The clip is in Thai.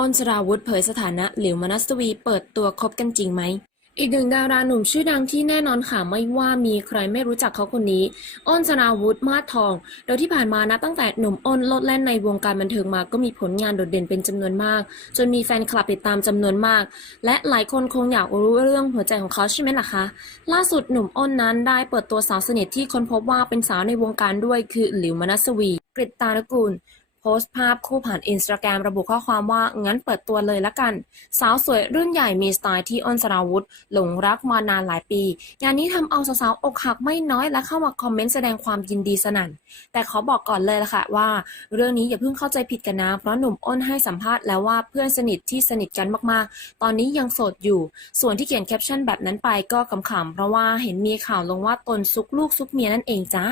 อ้นสราวุธเผยสถานะหลิวมนัสวีเปิดตัวคบกันจริงไหม อีกหนึ่งดาราหนุ่มชื่อดังที่แน่นอนค่ะไม่ว่ามีใครไม่รู้จักเขาคนนี้ อ้นสราวุธมาทอง โดยที่ผ่านมานะตั้งแต่หนุ่มอ้นลดแล่นในวงการบันเทิงมาก็มีผลงานโดดเด่นเป็นจำนวนมาก จนมีแฟนคลับติดตามจำนวนมาก และหลายคนคงอยากรู้เรื่องหัวใจของเขาใช่ไหมล่ะคะ ล่าสุดหนุ่มอ้นนั้นได้เปิดตัวสาวสนิทที่ค้นพบว่าเป็นสาวในวงการด้วยคือหลิวมนัสวีกฤตตานกูล พสต์ภาพคู่ผ่านอินสตาแกรมระบุข้อความว่า งั้นเปิดตัวเลยละกัน สาวสวยรุ่นใหญ่มีสไตล์ที่อ้นสราวุธ หลงรักมานานหลายปี งานนี้ทำเอาสาวๆอกหักไม่น้อยและเข้ามาคอมเมนต์แสดงความยินดีสนั่น แต่ขอบอกก่อนเลยละค่ะว่า เรื่องนี้อย่าเพิ่งเข้าใจผิดกันนะ เพราะหนุ่มอ้นให้สัมภาษณ์แล้วว่าเพื่อนสนิทที่สนิทกันมากๆ ตอนนี้ยังโสดอยู่ ส่วนที่เขียนแคปชั่นแบบนั้นไปก็ขำๆเพราะว่าเห็นมีข่าวลงว่าตนซุกลูกซุกเมียนั่นเองจ้า